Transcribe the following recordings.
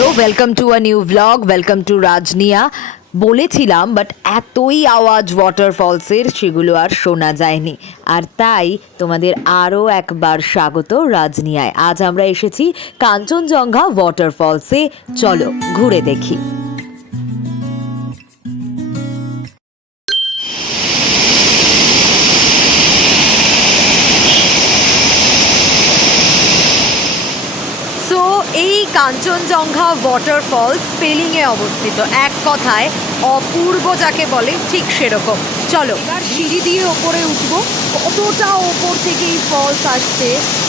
Hello welcome to a new blog welcome to রাজনিয়া বলেছিলাম but এতই আওয়াজ ওয়াটারফলসের সেগুলো আর শোনা যায়নি। আর তাই তোমাদের আরও একবার স্বাগত রাজনিয়ায়। আজ আমরা এসেছি কাঞ্চনজঙ্ঘা ওয়াটারফলসে চলো, ঘুরে দেখি। এই কাঞ্চনজঙ্ঘা ওয়াটারফল স্পেলিংয়ে অবস্থিত। এক কথায় অপূর্ব যাকে বলে ঠিক সেরকম। চলো। এবার সিঁড়ি দিয়ে ওপরে উঠবো। কতটা ওপর থেকে এই ফলস আসছে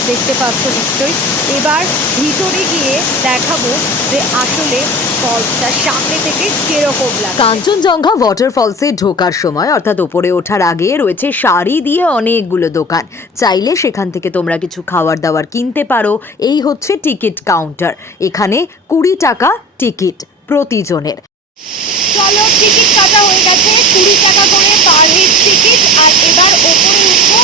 দেখতে পাচ্ছ নিশ্চয়ই। এবার ভিতরে গিয়ে দেখাবো যে আসলে ফলসটা সামনে থেকে কীরকম লাগে কাঞ্চনজঙ্ঘা ওয়াটারফলসে ঢোকার সময় অর্থাৎ ওপরে ওঠার আগে রয়েছে শাড়ি দিয়ে অনেকগুলো দোকান। চাইলে সেখান থেকে তোমরা কিছু খাবার দাবার কিনতে পারো। এই হচ্ছে টিকিট কাউন্টার। এখানে কুড়ি টাকা টিকিট প্রতিজনের। চলো টিকিট কাটা হয়ে গেছে। কুড়ি টাকা করে টিকিট আর এবার ওপরে উঠবো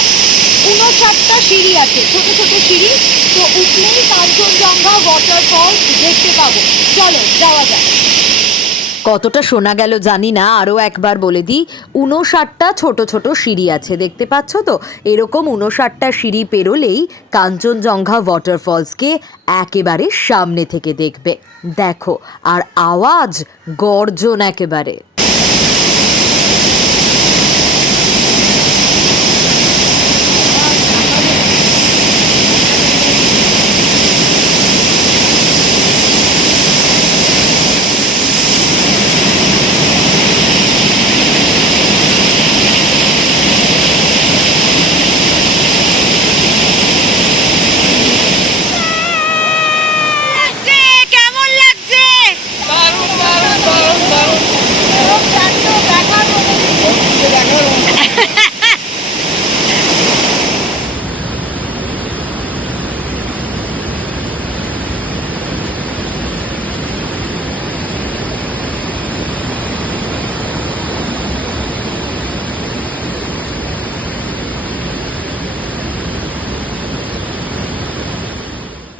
উনষাটটা সিঁড়ি আছে, ছোট ছোট সিঁড়ি, তো উঠলেই কাঞ্চনজঙ্ঘা ওয়াটারফল দেখতে পাবো। চলো, যাওয়া যাক। কতটা শোনা গেল জানি না, আরও একবার বলে দিই উনষাটটা ছোট ছোট সিঁড়ি আছে, দেখতে পাচ্ছ তো? এরকম উনষাটটা সিঁড়ি পেরোলেই কাঞ্চনজঙ্ঘা ওয়াটারফলসকে একেবারে সামনে থেকে দেখবে। দেখো, আর আওয়াজ গর্জন একেবারে।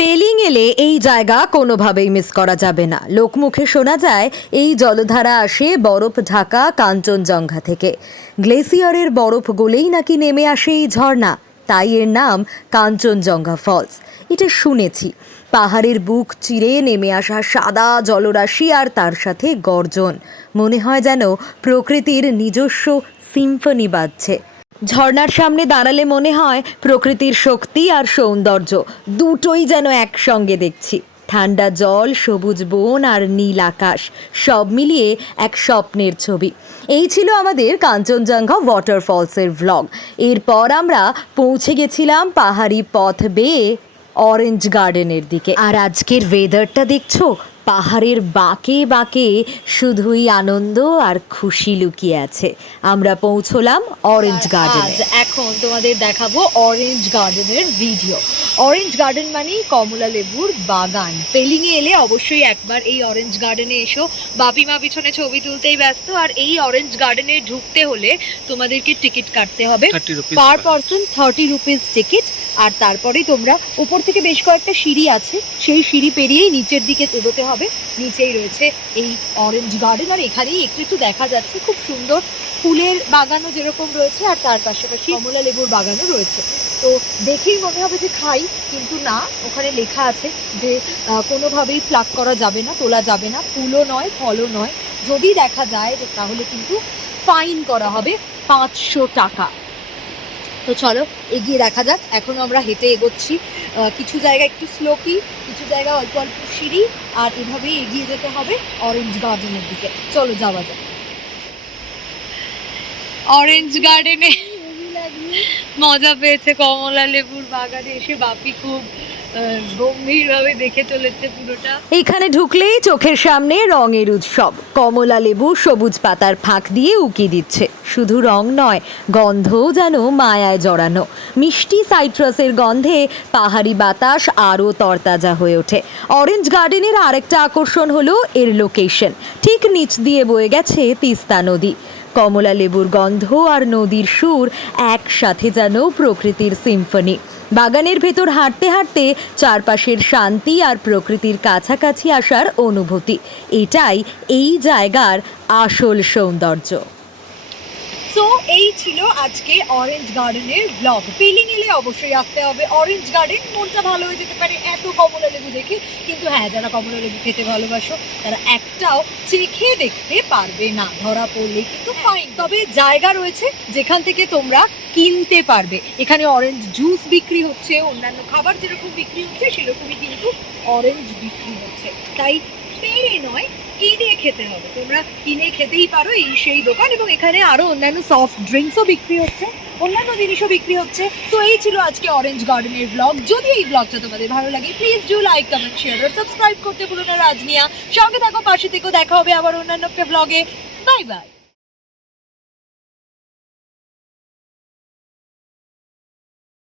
পেলিং এলে এই জায়গা কোনোভাবেই মিস করা যাবে না। লোকমুখে শোনা যায়, এই জলধারা আসে বরফ ঢাকা, কাঞ্চনজঙ্ঘা থেকে। গ্লেসিয়ারের বরফ গলেই নাকি নেমে আসে এই ঝর্ণা, তাই এর নাম কাঞ্চনজঙ্ঘা ফলস। এটা শুনেছি, পাহাড়ের বুক চিরে নেমে আসা সাদা জলরাশি আর তার সাথে গর্জন। মনে হয় যেন প্রকৃতির নিজস্ব সিম্ফনি বাজছে। ঝর্ণার সামনে দাঁড়ালে মনে হয় প্রকৃতির শক্তি আর সৌন্দর্য দুটোই যেন একসঙ্গে দেখছি। ঠান্ডা জল, সবুজ বন আর নীল আকাশ, সব মিলিয়ে এক স্বপ্নের ছবি। এই ছিল আমাদের কাঞ্চনজঙ্ঘা ওয়াটারফলসের ভ্লগ এরপর আমরা পৌঁছে গেছিলাম পাহাড়ি পথ বেয়ে অরেঞ্জ গার্ডেনের দিকে। আর আজকের ওয়েদারটা দেখছ? পাহাড়ের বাঁকে বাঁকে শুধুই আনন্দ আর খুশি লুকিয়ে আছে। আমরা পৌঁছলাম অরেঞ্জ গার্ডেন এখন তোমাদের দেখাবো অরেঞ্জ গার্ডেনের ভিডিও অরেঞ্জ গার্ডেন মানেই কমলা লেবুর বাগান। পেলিংয়ে এলে অবশ্যই একবার এই অরেঞ্জ গার্ডেনে এসো। বাপি মা পিছনে ছবি তুলতেই ব্যস্ত আর এই অরেঞ্জ গার্ডেনে ঢুকতে হলে তোমাদেরকে টিকিট কাটতে হবে। Per person thirty rupees ticket আর তারপরে তোমরা উপর থেকে বেশ কয়েকটা সিঁড়ি আছে। সেই সিঁড়ি পেরিয়েই নিচের দিকে এগোতে হবে। নিচেই রয়েছে এই অরেঞ্জ গার্ডেন আর এখানেই একটু একটু দেখা যাচ্ছে খুব সুন্দর ফুলের বাগানও যেরকম রয়েছে আর তার পাশাপাশি কমলা লেবুর বাগানও রয়েছে। তো দেখেই মনে হবে যে খাই, কিন্তু না, ওখানে লেখা আছে যে কোনোভাবেই প্লাক করা যাবে না, তোলা যাবে না, ফুলও নয়, ফলও নয়। যদি দেখা যায় যে তাহলে কিন্তু ফাইন করা হবে পাঁচশো টাকা। তো চলো এগিয়ে দেখা যাক। এখনও আমরা হেঁটে এগোচ্ছি। কিছু জায়গা একটু স্লোপি কিছু জায়গা অল্প অল্প সিঁড়ি আর এভাবেই এগিয়ে যেতে হবে অরেঞ্জ গার্ডেনের দিকে। চলো যাওয়া যাক। অরেঞ্জ গার্ডেনে মজা পেয়েছে কমলা লেবুর বাগানে এসে বাপি খুব এখানে ঢুকলেই চোখের সামনে রঙের উৎসব। কমলা লেবু সবুজ পাতার ফাঁক দিয়ে উকি দিচ্ছে। শুধু রং নয়, গন্ধও যেন মায়ায় জড়ানো। মিষ্টি সাইট্রাসের গন্ধে পাহাড়ি বাতাস আরও তরতাজা হয়ে ওঠে। অরেঞ্জ গার্ডেনের আরেকটা আকর্ষণ হলো এর লোকেশন। ঠিক নিচ দিয়ে বয়ে গেছে তিস্তা নদী। কমলা লেবুর গন্ধ আর নদীর সুর একসাথে যেন প্রকৃতির সিম্ফনি। বাগানের ভেতর হাঁটতে হাঁটতে চারপাশের শান্তি আর প্রকৃতির কাছাকাছি আসার অনুভূতি। এটাই এই জায়গার আসল সৌন্দর্য। সো এই ছিল আজকে অরেঞ্জ গার্ডেনের ব্লগ পেলিং এলে অবশ্যই আসতে হবে। অরেঞ্জ গার্ডেন মনটা ভালো হয়ে যেতে পারে। এত কমলা লেবু দেখে। কিন্তু হ্যাঁ যারা কমলা লেবু খেতে ভালোবাসো তারা একটাও চেখে দেখতে পারবে না। ধরা পড়লে কিন্তু ফাইন তবে জায়গা রয়েছে যেখান থেকে তোমরা কিনতে পারবে। এখানে অরেঞ্জ জুস বিক্রি হচ্ছে অন্যান্য খাবার যেরকম বিক্রি হচ্ছে সেরকমই কিন্তু অরেঞ্জ বিক্রি হচ্ছে। তাই পেরে নয় কিনে খেতে হবে? তোমরা কিনে খেতেই পারো এই সেই দোকান এবং এখানে আরও অন্যান্য সফট ড্রিঙ্কসও বিক্রি হচ্ছে, অন্যান্য জিনিসও বিক্রি হচ্ছে। তো এই ছিল আজকে অরেঞ্জ গার্ডেনের ব্লগ যদি এই ব্লগটা তোমাদের ভালো লাগে please do like comment share R subscribe করতে ভুলো না রাজনিয়া। সঙ্গে থাকো, পাশে থেকেও দেখা হবে আবার অন্যান্য একটা ব্লগে বাই বাই